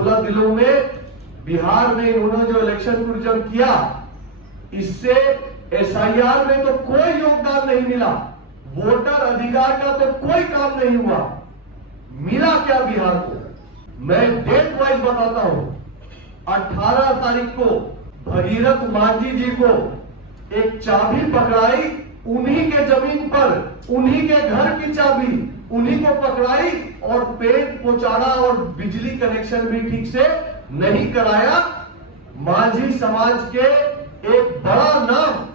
16 दिनों में बिहार में इन्होंने जो इलेक्शन टूरिज्म किया, इससे एसआईआर में तो कोई योगदान नहीं मिला, वोटर अधिकार का तो कोई काम नहीं हुआ। मिला क्या बिहार को? मैं डेट वाइज बताता हूं। 18 तारीख को भगीरथ मांझी जी को एक चाबी पकड़ाई, उन्हीं के जमीन पर, उन्हीं के घर की चाबी उन्हीं को पकड़ाई, और पेड़ पहुंचाना और बिजली कनेक्शन भी ठीक से नहीं कराया। मांझी समाज के एक बड़ा नाम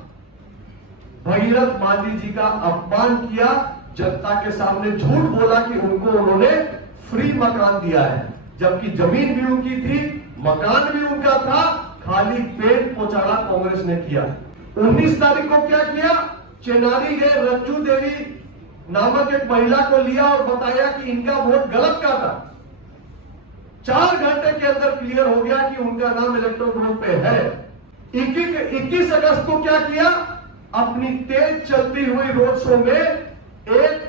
भगीरथ मांझी जी का अपमान किया, जनता के सामने झूठ बोला कि उनको उन्होंने फ्री मकान दिया है, जबकि जमीन भी उनकी थी, मकान भी उनका था, खाली पेड़ पहुंचाना कांग्रेस ने किया। 19 तारीख को क्या किया? चेनारी गए, रज्जू देवी नामक एक महिला को लिया और बताया कि इनका वोट गलत का था। 4 घंटे के अंदर क्लियर हो गया कि उनका नाम इलेक्टोरल रोल पे है। 21 अगस्त को क्या किया? अपनी तेज चलती हुई रोड शो में एक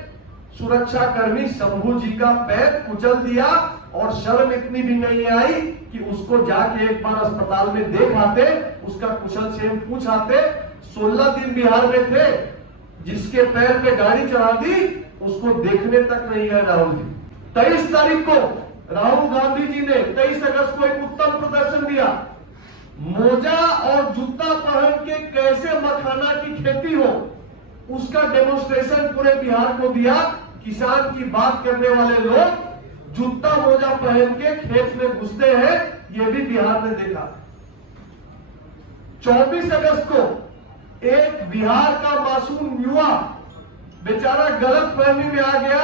सुरक्षा कर्मी शंभू जी का पैर कुचल दिया, और शर्म इतनी भी नहीं आई कि उसको जाके एक बार अस्पताल में देख आते, उसका कुशल क्षेम पूछ आते। 16 दिन बिहार में थे, जिसके पैर पे गाड़ी चढ़ा दी उसको देखने तक नहीं गए राहुल जी। 23 तारीख को राहुल गांधी जी ने 23 अगस्त को एक उत्तम प्रदर्शन दिया। मोजा और जूता पहन के कैसे मखाना की खेती हो, उसका डेमोन्स्ट्रेशन पूरे बिहार को दिया। किसान की बात करने वाले लोग जूता मोजा पहन के खेत में घुसते हैं, यह भी बिहार ने देखा। 24 अगस्त को एक बिहार का मासूम युवा बेचारा गलत फहमी में आ गया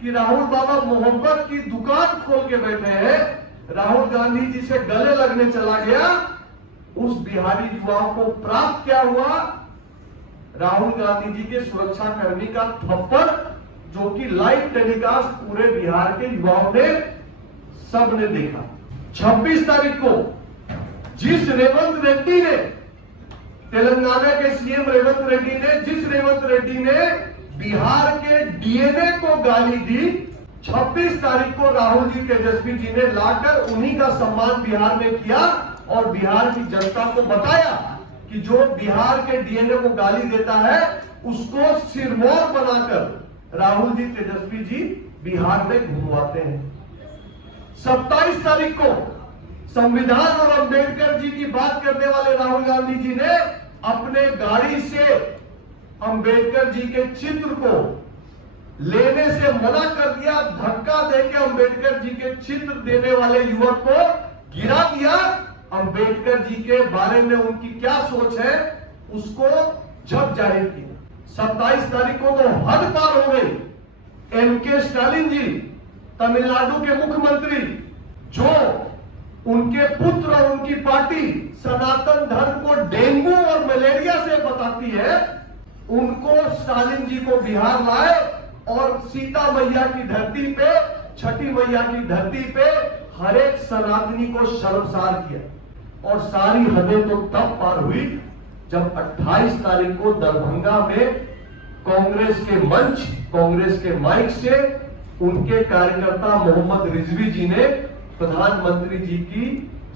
कि राहुल बाबा मोहब्बत की दुकान खोल के बैठे हैं, राहुल गांधी जी से गले लगने चला गया। उस बिहारी युवाओं को प्राप्त क्या हुआ? राहुल गांधी जी के सुरक्षा कर्मी का थप्पड़, जो कि लाइव टेलीकास्ट पूरे बिहार के युवाओं ने सबने देखा। 26 तारीख को जिस रेवंत रेड्डी ने, तेलंगाना के सीएम रेवंत रेड्डी ने, जिस रेवंत रेड्डी ने बिहार के डीएनए को गाली दी, 26 तारीख को राहुल जी तेजस्वी जी ने लाकर उन्हीं का सम्मान बिहार में किया और बिहार की जनता को बताया कि जो बिहार के डीएनए को गाली देता है उसको सिरमौर बनाकर राहुल जी तेजस्वी जी बिहार में घुमवाते हैं। 27 तारीख को संविधान और अंबेडकर जी की बात करने वाले राहुल गांधी जी ने अपने गाड़ी से अंबेडकर जी के चित्र को लेने से मना कर दिया। धक्का देकर अंबेडकर जी के चित्र देने वाले युवक को गिरा दिया। अंबेडकर जी के बारे में उनकी क्या सोच है उसको जब जाहिर किया। 27 तारीख को तो हद पार हो गई। एमके स्टालिन जी, तमिलनाडु के मुख्यमंत्री, जो उनके पुत्र और उनकी पार्टी सनातन धर्म को डेंगू और मलेरिया से बताती है, उनको स्टालिन जी को बिहार लाए और सीता मैया की धरती पे, छठी मैया की धरती पे हर एक सनातनी को शर्मसार किया। और सारी हदें तो तब पार हुई जब 28 तारीख को दरभंगा में कांग्रेस के मंच, कांग्रेस के माइक से उनके कार्यकर्ता मोहम्मद रिजवी जी ने प्रधानमंत्री जी की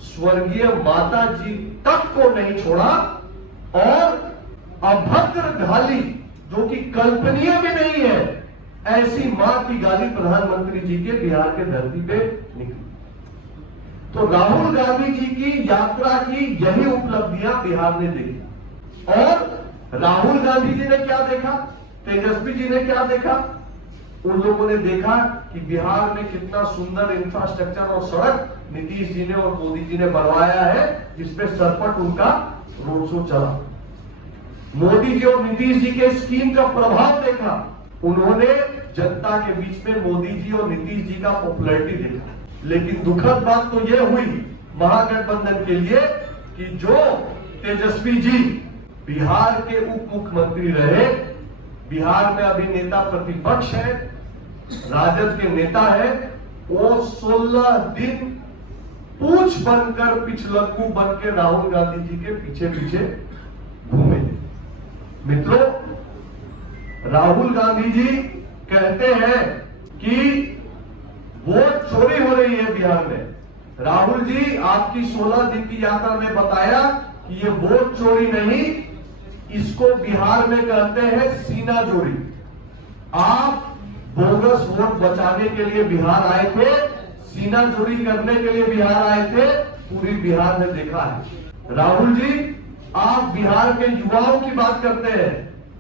स्वर्गीय माता जी तक को नहीं छोड़ा और अभद्र गाली, जो कि कल्पनीय भी नहीं है, ऐसी मां की गाली प्रधानमंत्री जी के बिहार के धरती पे निकली। तो राहुल गांधी जी की यात्रा की यही उपलब्धियां बिहार ने देखी। और राहुल गांधी जी ने क्या देखा, तेजस्वी जी ने क्या देखा? उन लोगों ने देखा कि बिहार में कितना सुंदर इंफ्रास्ट्रक्चर और सड़क नीतीश जी ने और मोदी जी ने बनवाया है, जिसपे सरपट उनका रोड शो चला। मोदी जी और नीतीश जी के स्कीम का प्रभाव देखा। उन्होंने जनता के बीच में मोदी जी और नीतीश जी का पॉपुलैरिटी देखा। लेकिन दुखद बात तो यह हुई महागठबंधन के लिए कि जो तेजस्वी जी बिहार के उप मुख्यमंत्री रहे, बिहार में अभी नेता प्रतिपक्ष है, राजद के नेता है, वो 16 दिन पूछ बनकर, पिछलक्कू बनकर राहुल गांधी जी के पीछे पीछे घूमे। मित्रों, राहुल गांधी जी कहते हैं कि वोट चोरी हो रही है बिहार में, राहुल जी, आपकी 16 दिन की यात्रा में बताया कि ये वोट चोरी नहीं, इसको बिहार में कहते हैं सीना चोरी। आप बोगस वोट बचाने के लिए बिहार आए थे, सीना चोरी करने के लिए बिहार आए थे, पूरी बिहार ने देखा है। राहुल जी, आप बिहार के युवाओं की बात करते हैं।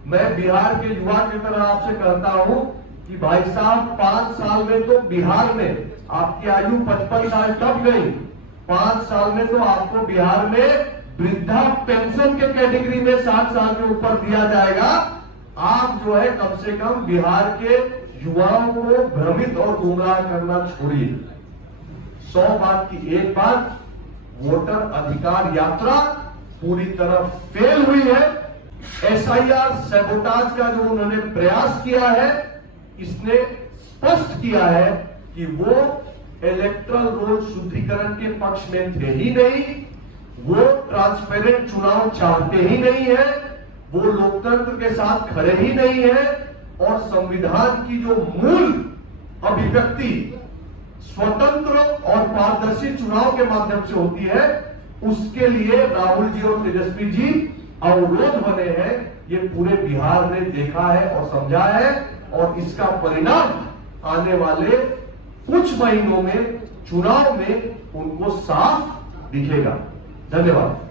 मैं बिहार के युवा की तरह आपसे कहता हूं कि भाई साहब, 5 साल में तो बिहार में आपकी आयु 55 साल टप गई। 5 साल में तो आपको बिहार में वृद्धा पेंशन के कैटेगरी में 60 साल के ऊपर दिया जाएगा। आप जो है कम से कम बिहार के युवाओं को भ्रमित और गुमराह करना छोड़िए। 100 बात की एक बात, वोटर अधिकार यात्रा पूरी तरह फेल हुई है। एसआईआर सैबोटाज का जो उन्होंने प्रयास किया है, इसने स्पष्ट किया है कि वो इलेक्टरल रोल शुद्धिकरण के पक्ष में थे ही नहीं, वो ट्रांसपेरेंट चुनाव चाहते ही नहीं है, वो लोकतंत्र के साथ खड़े ही नहीं है, और संविधान की जो मूल अभिव्यक्ति स्वतंत्र और पारदर्शी चुनाव के माध्यम से होती है, उसके लिए राहुल जी और तेजस्वी जी अवरोध बने हैं। ये पूरे बिहार ने देखा है और समझा है, और इसका परिणाम आने वाले कुछ महीनों में चुनाव में उनको साफ दिखेगा। धन्यवाद।